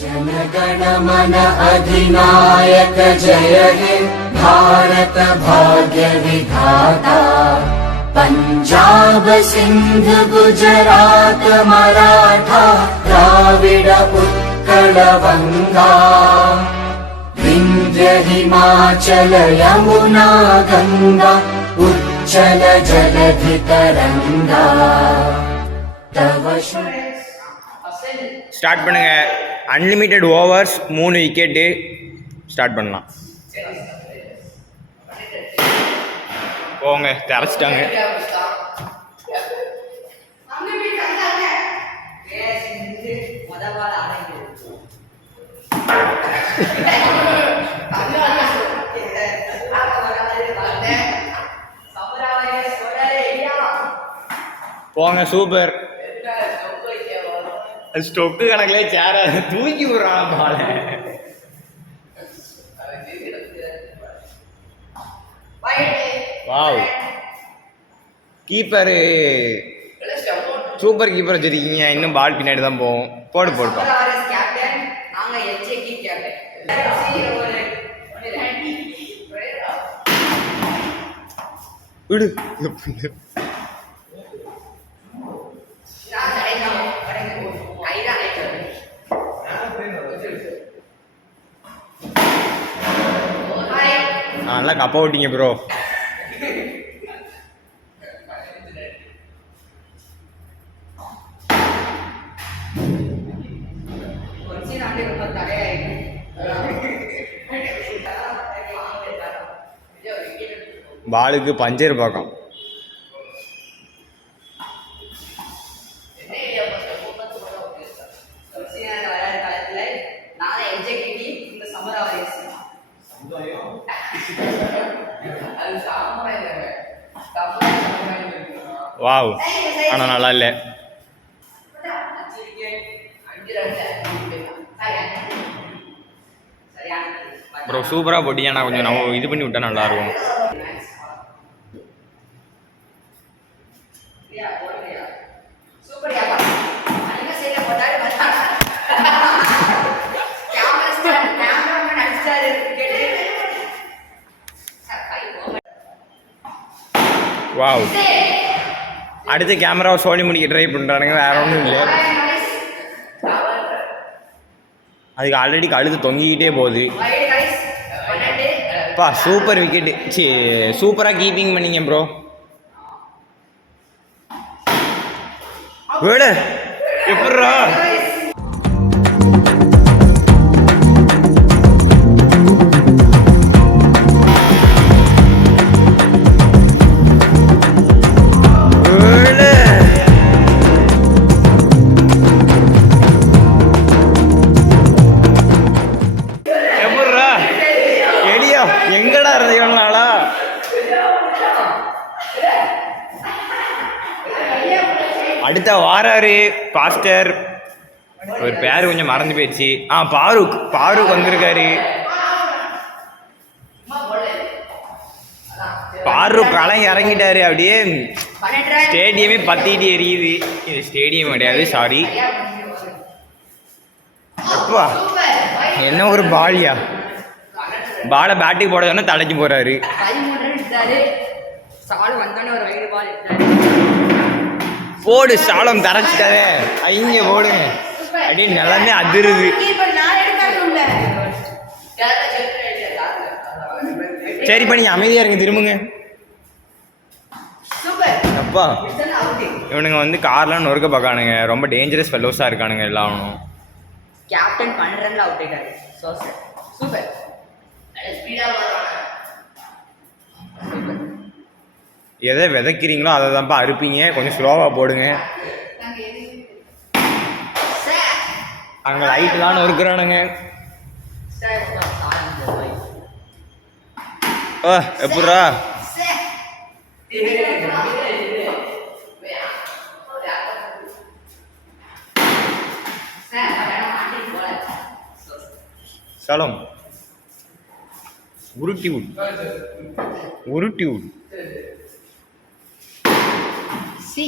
जनगण मन अधिनायक जय हे भारत भाग्य विधाता पंजाब सिंध गुजरात मराठा द्राविड उत्कल बंगा विंध्य हिमाचल यमुना गंगा उच्चल जलधि तरंगा तव ஸ்டார்ட் பண்ணுங்க. Unlimited overs 3 wicket. ஸ்டார்ட் பண்ணலாம். போங்க, தரைச்சிட்டாங்க. போங்க, சூப்பர். ஸ்டொக்கு கணக்கிலே சேர தூக்கி விடுறான் பால. வாவ், கீப்பரு சூப்பர் கீப்பர் வச்சிருக்கீங்க. இன்னும் பால் பின்னாடி தான் போகும். போடு போடுப்பா. விடு. நல்லா கப்ப விட்டீங்க ப்ரோ. பாலுக்கு பஞ்சர் பார்க்கும். வாவ், ஆனால் நல்லா இல்லை. ப்ரோ சூப்பராக போட்டிங்க. நான் கொஞ்சம் நம்ம இது பண்ணி விட்டா நல்லா இருக்கும். வாவ், அடுத்த கேமராவை சோனி முடிக்க ட்ரை பண்ணுறானுங்க. வேற ஒன்றும் இல்லை. அதுக்கு ஆல்ரெடி கழுத்து தொங்கிக்கிட்டே போகுது. பா சூப்பர் விக்கெட்டு. சூப்பராக கீப்பிங் பண்ணீங்க ப்ரோ. வேட எப்பட்றா? எங்கடா இருந்தீங்களா? அடுத்த வாராரு பாஸ்டர். ஒரு பேர் கொஞ்சம் மறந்து போயிடுச்சு. பாரூக் வந்திருக்காரு. பாரூக் களம் இறங்கிட்டாரு. அப்படியே ஸ்டேடியமே பத்திட்டு எரியுது. இது ஸ்டேடியம் கிடையாது, சாரி. அப்பா என்ன ஒரு பாலியா! பாலை பேட்டுக்கு போட சொன்னா தலைச்சு போறாரு. போடு, சாலம் தரைச்சிட்டாரு. இங்க போடுங்க. அப்படியே நிலமே அதிருது. சரி பண்ணி அமைதியா இருங்க, திரும்புங்க. அப்பா இவனுங்க வந்து கார்லாம் நொறுக்க பார்க்கானுங்க. ரொம்ப டேஞ்சரஸ் ஃபெல்லோஸா இருக்கானுங்க எல்லாம். கேப்டன் 12 ரன்ல அவுட் ஆயிட்டாரு. சூப்பர். எதை விதைக்கிறீங்களோ அதை தான்ப்பா அறுப்பீங்க. கொஞ்சம் ஸ்லோவாக போடுங்க. அங்கே லைட்லாம் நொறுக்குறானுங்க. எப்பட்றா? சலம் உருட்டி விடு, உருட்டி விடு. சி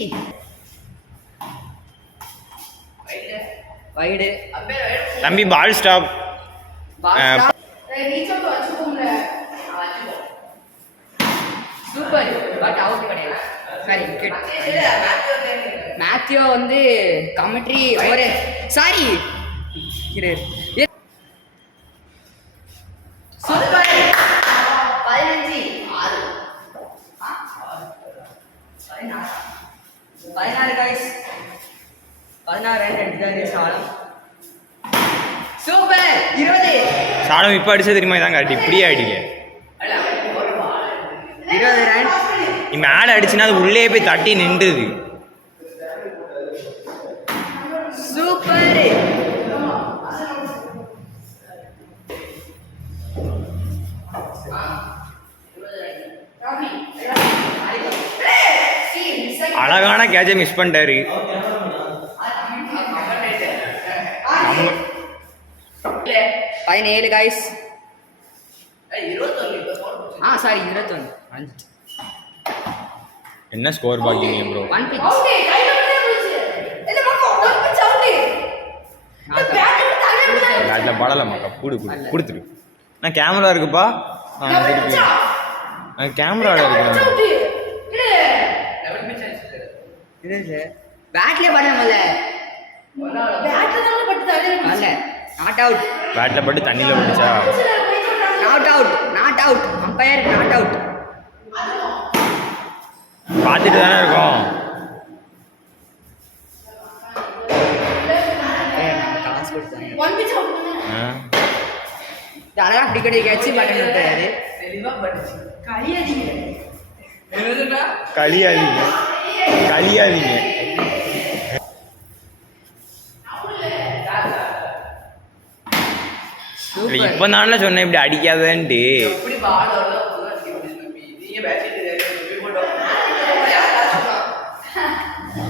வைடு தம்பி ball stop. Super but out கிடையாது. சரி விக்கெட். மேத்யூ வந்து கமெண்ட்ரி ஒரு சாரி சூப்பர் 16 கைஸ் 16 ரன் எடுத்தாரு சாலம். சூப்பர் 20 சாலம் இப்போ அடிச்சா தெரியுமா? இதாங்க அடி, இப்படியே அடிக்க 20 ரன். நீ மேலே அடிச்சுன்னா அது உள்ளே போய் தட்டி நின்றுது. சூப்பர் அழகான கேட்சை மிஸ் பண்ணிட்டாரு. 17 கைஸ். சாரி 21. என்ன ஸ்கோர் பாக்கிங்க ப்ரோ? 1 pitch. அதில் படலமாக்கா கூடு கொடுத்துரு. நான் கேமரா இருக்குப்பா. நான் கேமராவில் இருக்கேன். பேட்லயே பண்ணல நாட் அவுட். பேட்டில் பட்டு தண்ணியில் விட்டுச்சா? Not out umpire not out. பார்த்துட்டு தானே இருக்கோம். அழகா டிக்கெட் கேட்சி பட்டன் விட்டாரு. களியாதீங்க களியாதீங்க. இப்போ தானே சொன்னேன் இப்படி அடிக்காதன்ட்டு.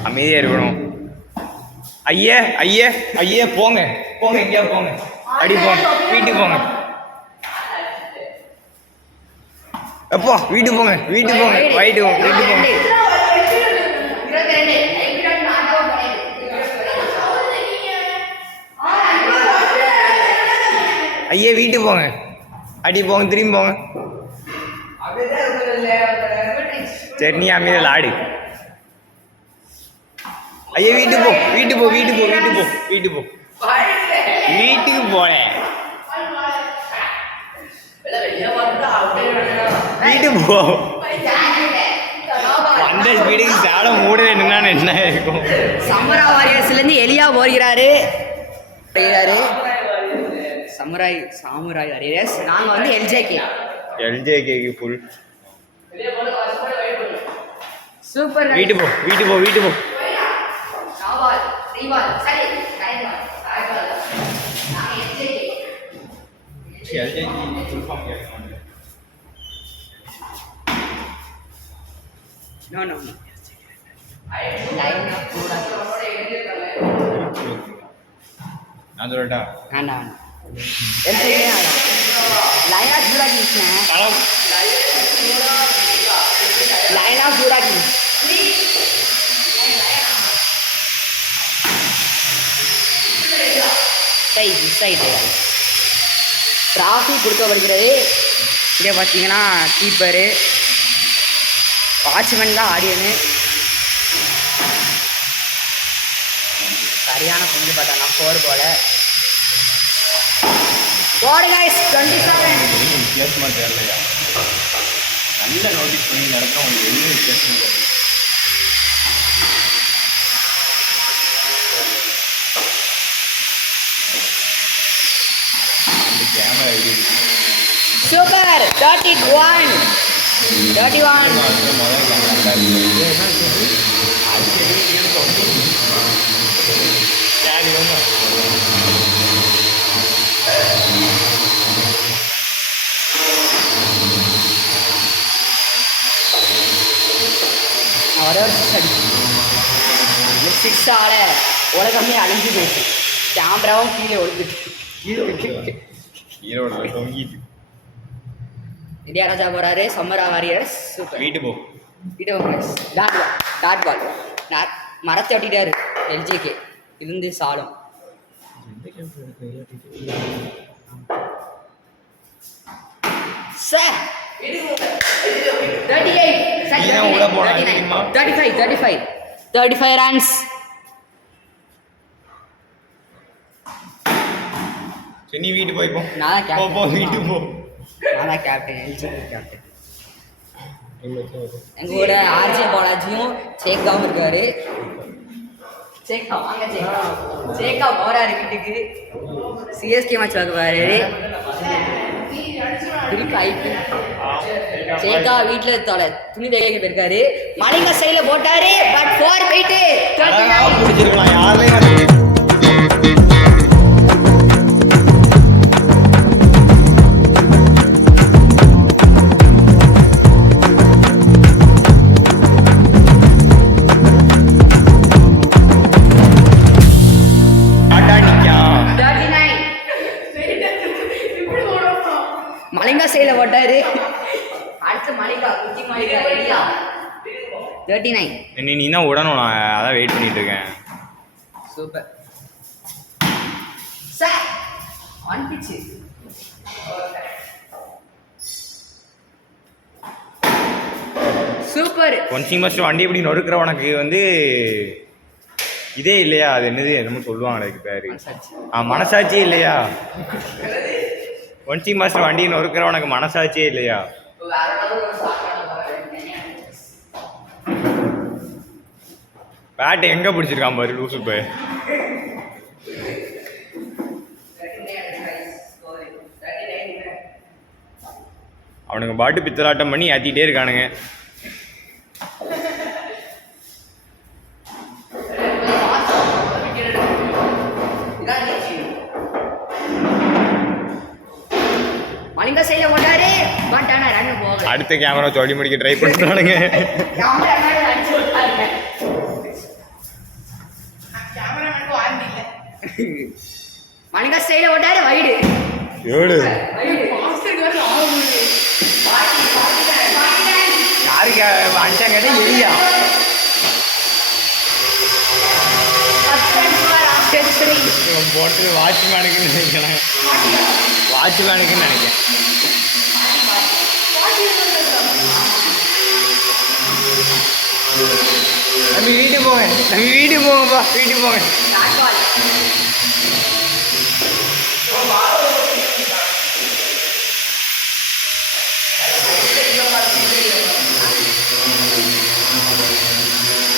அமைதியாக இருக்கணும். ஐயே ஐயே ஐயே போங்க போங்க, எங்கேயா போங்க, அடி போங்க, வீட்டுக்கு போங்க. எப்போ வீட்டுக்கு போங்க, வீட்டுக்கு போங்க, வீட்டுக்கு போங்க. ஐயே வீட்டுக்கு போங்க, அடி போங்க, திரும்பி போங்க. சரி நீ அமைதியில் ஆடு. ஐயா வீட்டுக்கு போ, வீட்டுக்கு போ, வீட்டுக்கு போ, வீட்டுக்கு போ, வீட்டுக்கு போ, வீட்டுக்கு போனேன். வீட்டுக்கு போ. அந்த ஸ்பீடுக்கு சாலம் மூட என்னன்னு என்ன இருக்கும்? சமரா வாரியர்ஸ்லேருந்து எலியா போகிறாரு. Samurai warriors. நாங்கள் வந்து எல்ஜேகேக்கு ஃபுல். சூப்பர். வீட்டு போ, வீட்டு போ, வீட்டு போ. No. நான் சொல்லட்டா? வேண்டாம். லைனா சூடாக்கி டிராஃபி கொடுக்கப்படுகிறது. இங்கே பார்த்தீங்கன்னா கீப்பரு வாட்ச்மேன் தான் ஆடியனு. சரியான பொண்ணு பார்த்தாங்க 4 போல. போடு கைஸ் 27. வித்தியாசமாக தெரியலையா? நல்ல நோட்டீஸ் பண்ணி நடத்துகிறோம். உங்களுக்கு எதுவும் வித்தியாசமாக தெரியல. Camera super 31. சிக்ஸ் ஆட உலகமே அழிஞ்சு போயிடுச்சு. கேமராவும் கீழே ஒழுங்குது. ஈரோட தொங்கிட்டு இந்தியா ராஜா போறாரு. சம்மரா வாரியர்ஸ் சூப்பர். வீட்டு போ. வீட்டு வாரியர்ஸ். Dot ball. மரத்தை ஒட்டிட்டாரு. எல்ஜேகே இருந்து சாலம். Sir 38 35 runs. நீ வீட்டு போய் போ. நான் போ வீட்டு போ. நான் கேப்டன். LJK captain. எங்க கூட ஆர்ஜே பாலாஜியும் சேக்காவும் இருக்காரு. சேக்கா வாங்க சேக்கா போறாரு வீட்டுக்கு. சிஎஸ்கே மேட்ச் பார்க்க போறாரு. திருப்பி ஐபிஎல். சேக்கா வீட்டுல துணி தைக்க போயிருக்காரு. மலிங்க சைடுல போட்டாரு. பட் 4 போயிட்டு 39 பிடிச்சிருக்கலாம். யாரையும் மலிங்கா சைடுல போட்டாரு. அடுத்து மலிங்கா குட்டி மலிங்கா ரெடியா 39. நீ தான் உடனும். நான் அதான் வெயிட் பண்ணிட்டு இருக்கேன். Super sir. One pitch. Super. ஒன்சிங் மாஸ்டர் வண்டி எப்படி நொறுக்கிற உனக்கு வந்து இதே இல்லையா? அது என்னது என்னமோ சொல்லுவாங்க அதுக்கு பேரு. மனசாட்சியே இல்லையா? ஒன்சிங் மாஸ்டர் வண்டியை நொறுக்கிற உனக்கு மனசாட்சியே இல்லையா? பேட் எங்க பிடிச்சிருக்கான் பாரு லூசு போய். அவனுங்க பாட்டு பித்தலாட்டம் பண்ணி ஏத்திட்டே இருக்கானுங்க. மலிங்கா சைடுல போட்டாரு. பட் ஆனா ரன் போகல. அடுத்த கேமரா சொல்லி முடிக்க ட்ரை பண்றானுங்க. மலிங்கா சைடுல போட்டாரு. வைடு ஏடு யாருக்கு அடிச்சாங்க எரியா? போட்டு வாட்ச்மேனுக்குன்னு நினைக்கிறேன். வாட்ச்மேனுக்குன்னு நினைக்கிறேன். நம்ம வீட்டுக்கு போங்க. நம்ம வீட்டுக்கு போங்கப்பா. வீட்டுக்கு போங்க.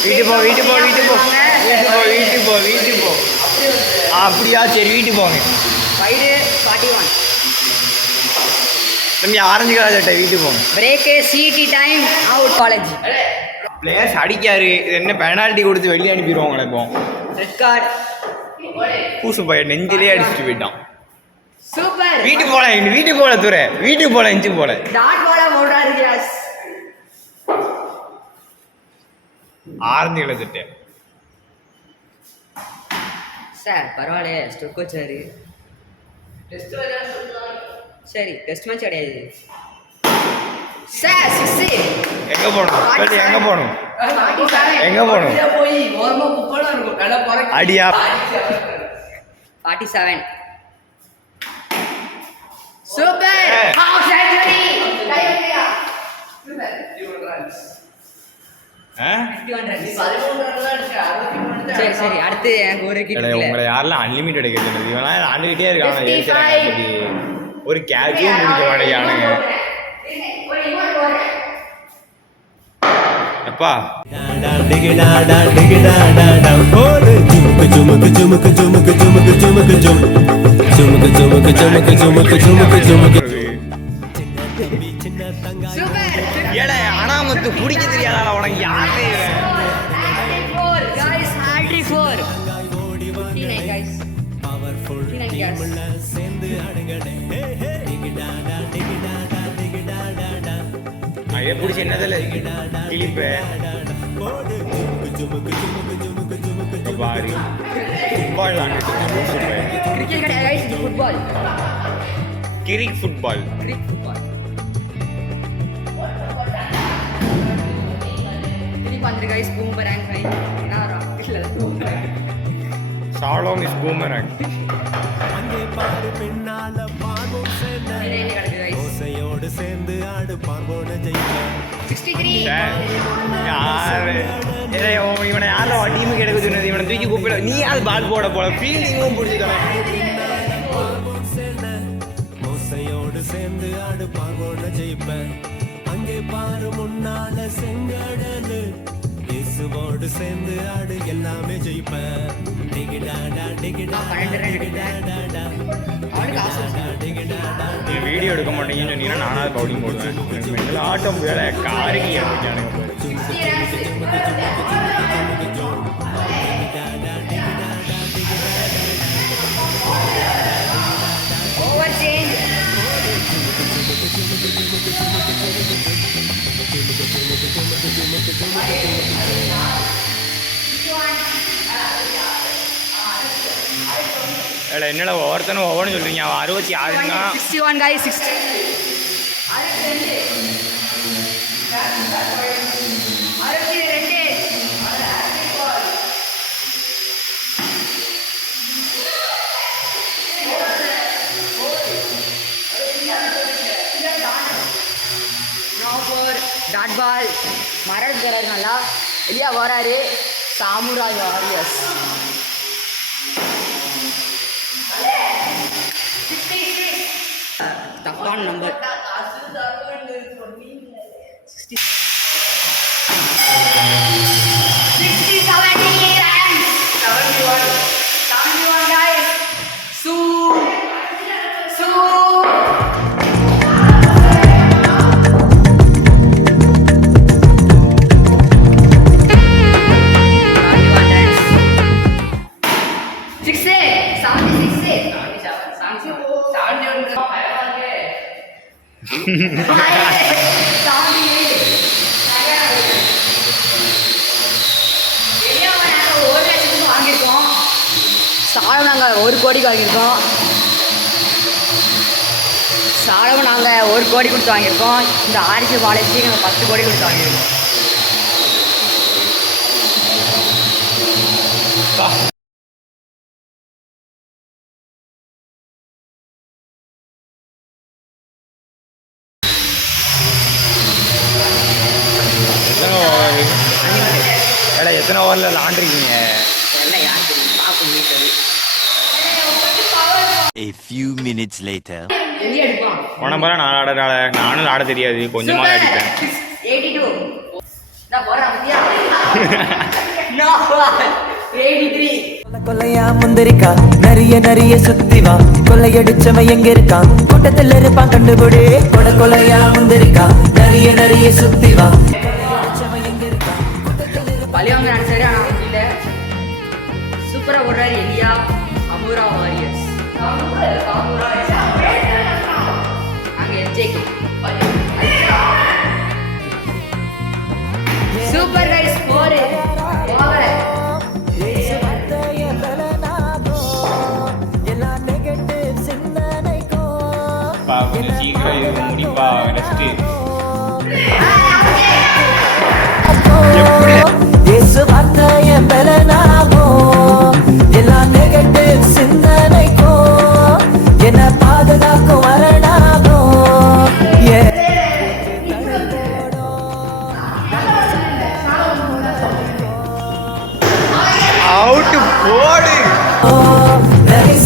வீட்டு போ. வீட்டு போ. வீட்டு போ. வீட்டு போ. வீட்டு போ. வீட்டு போ. அப்படியா? சரி வீட்டு போங்க. வைடு 41. தம்பி ஆரஞ்சு கலர் சட்டை. வீட்டு போங்க. பிரேக். சிடி டைம் அவுட். காலேஜ் பிளேயர்ஸ் அடிக்காரு. என்ன பெனால்ட்டி கொடுத்து வெளியே அனுப்பிடுவாங்களே இப்போ. Red card. பூசு பையன் நெஞ்சிலே அடிச்சுட்டு போயிட்டான். சூப்பர். வீட்டுக்கு போல. வீட்டுக்கு போல துறை. வீட்டுக்கு போல. இன்ச்சு போல. டாட் பாலா போடுறாரு. கிராஸ் ஆரஞ்சு கலர் சட்டை. சார் பரவாயில்லையே. ஸ்டோக் வச்சாரு. சரி டெஸ்ட் மேட்ச் கிடையாது சார். 6 எங்க போகணும்? எங்க போகணும்? எங்க போகணும்? அடியா 47. சூப்பர். Half century. சரி சரி அடுத்து எனக்கு ஒரு கிட்ட உங்களை யாரெல்லாம் அன்லிமிட்டட் கேட்கறது? இவெல்லாம் ஆண்டுகிட்டே இருக்காங்க. ஒரு கேட்சும் முடிக்க மாட்டேங்கானுங்க. எப்பா ஏடா அனாமத்து குடிக்க தெரியாதா உனக்கு? யாரு பிடிச்சி என்னதில் கிளிப்பு பாரு. ஃபுட்பால் கிரிக்கெட் கிடையாது. ஃபுட்பால். கிரிக் ஃபுட்பால். கிரிக் ஃபுட்பால். வந்துரு கைஸ் பூம்பராங் கை நாரா இல்ல பூம்பராங் சாலோம் இஸ் பூமரங். அங்கே பாரு பின்னால பார்வோம் சேர்ந்த என்ன கிடக்கு கைஸ் ஓசையோடு சேர்ந்து ஆடு பார்வோன ஜெயிக்க 63 யாரு இவனை யாரோ டீமுக்கு எடுக்க சொன்னது, இவனை தூக்கி கூப்பிட நீ அது பால் போட போல ஃபீல்டிங்கும் பிடிச்சிக்கலாம். பார்வோம் சேர்ந்த ஓசையோடு சேர்ந்து ஆடு பார்வோன ஜெயிப்ப அங்கே பாரு முன்னால செங்கடலு இயேசுவோடு சேர்ந்து ஆடு எல்லாமே ஜெயிப்ப டிகிடாடா டிகிடாடா டிகிடாடா அவனுக்கு ஆசை டிகிடாடா நீ வீடியோ எடுக்க மாட்டேங்கன்னு சொன்னீங்கன்னா நானாவது பவுலிங் போடுவேன். எங்களை ஆட்டம் வேலை காருக்கு ஏறிச்சானுங்க. ஓவர் சேஞ்ச் இல்லை என்னடா ஒவ்வொருத்தனும் ஒவ்வொன்று சொல்கிறீங்க. அவன் 66ங்க. 61 guys 60 டாட் பால் மரட் தராரு நல்லா வெளியா வராரு சாமுராய் வாரியர்ஸ் தப்பான நம்பர் 71 guys Su சாலம் நாங்கள் 1 கோடிக்கு வாங்கியிருக்கோம். சாலம் நாங்கள் 1 கோடி கொடுத்து வாங்கியிருக்கோம். இந்த ஆரிச்சு பாலிசி நாங்கள் 10 கோடி கொடுத்து வாங்கியிருக்கோம். எத்தனை ஓவரில் விளாண்டுருக்கீங்க? எல்லாம் யார் தெரியும் பார்க்க முடியாது. A few minutes later. வெளியே எடுப்பான் உன போல நான் ஆடுறால நானும் ஆட தெரியாது, கொஞ்சமாக அடிப்பேன். 82 நான் போறேன் பத்தியா நோ 83 கொல்லையா முந்திரிக்கா நரிய நரிய சுத்திவா கொள்ளையடிச்சவன் எங்க இருக்கான் கூட்டத்தில் இருப்பான் கண்டுபிடி கொலையா முந்திரிக்கா நரிய நரிய சுத்திவா பழியவங்க நினைச்சாரு ஆனா இல்ல சூப்பரா ஓடுறாரு எலியா அமுரா வாரியர்ஸ் அங்க எஜேகே சூப்பர் கைஸ் ஸ்கோர் ஓவர் கொஞ்சம் சீக்கிரம் இது முடிப்பா ரெஸ்ட்டு. இயேசு வார்த்தைய பலனாகும் எல்லா நெகட்டிவ் சிந்தனைக்கும் என்ன பாதுகாக்கும் வரனாகும் அவுட்டு போடு.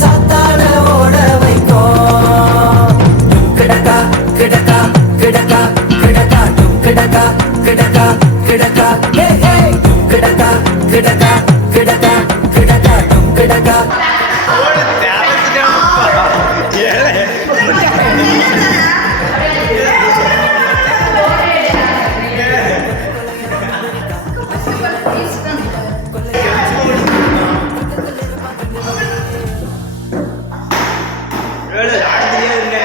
சாத்தான ஓட வைக்கும் கிடக்கா கிடக்கா கிடக்கா கிடக்கா கிடக்கா கிடக்கா கிடக்கா கிடக்கா கிடக்கா கிடக்கா கிடக்கா கிடக்கா போடு, தேவைக்குதான்ப்பா. ஏழை. ஏழை, ஆட தெரியாதுல்ல.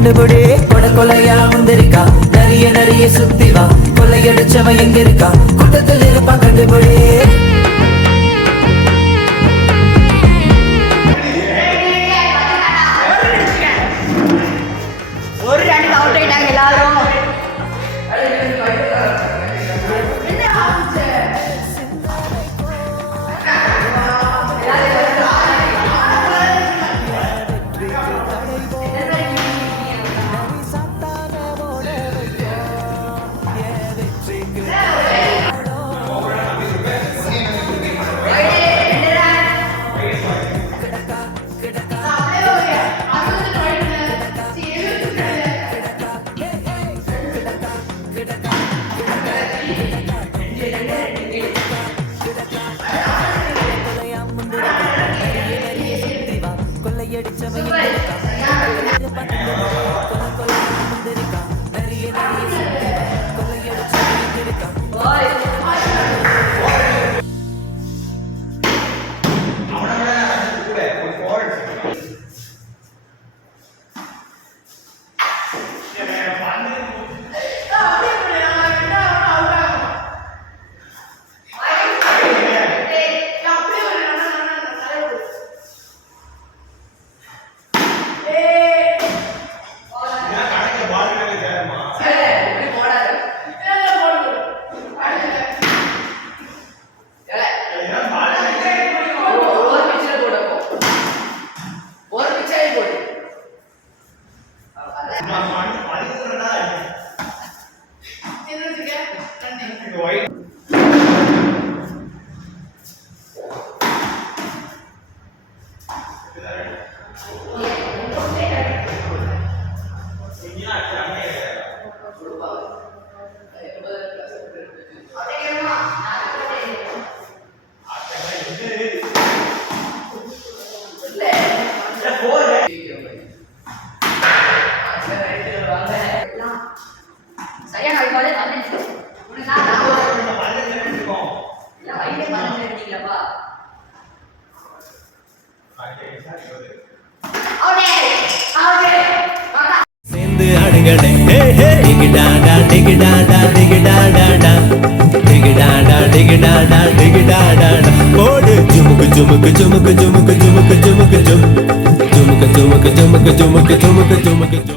கண்டுபிடி கொடை கொலையா முந்திரிக்கா நிறைய நிறைய சுத்தி வா கொள்ளையடிச்சவன் எங்க இருக்கா கூட்டத்தில் இருப்பான் கண்டுபிடி ஒரு ரன் அவுட் ஆயிட்டாங்க எல்லாரும். கொள்ளையடிச்சவன் எங்க இருக்கா இருப்பான் கண்டுபிடி கொலை கொலையா முந்திரிக்கா நிறைய நிறைய சுத்தி வா கொள்ளையடிச்சவன் எங்க இருக்கா சரியா நான் காலே வந்துச்சு. உனக்கு நான் இல்ல வைடே பண்ணி எடுத்தீங்களப்பா. அவுடே அவுடே சேர்ந்து ஆடுங்களே டிகிடாடா டிகிடாடா டிகிடாடாடா டிகிடாடா டிகிடாடா டிகிடாடாடா போடு ஜுமுக்கு ஜுமுக்கு ஜுமுக்கு ஜுமுக்கு ஜுமுக்கு ஜுமுக்கு ஜும் ஜுமுக்கு ஜுமுக்கு ஜுமுக்கு ஜுமுக்கு ஜுமுக்கு ஜுமுக்கு ஜும்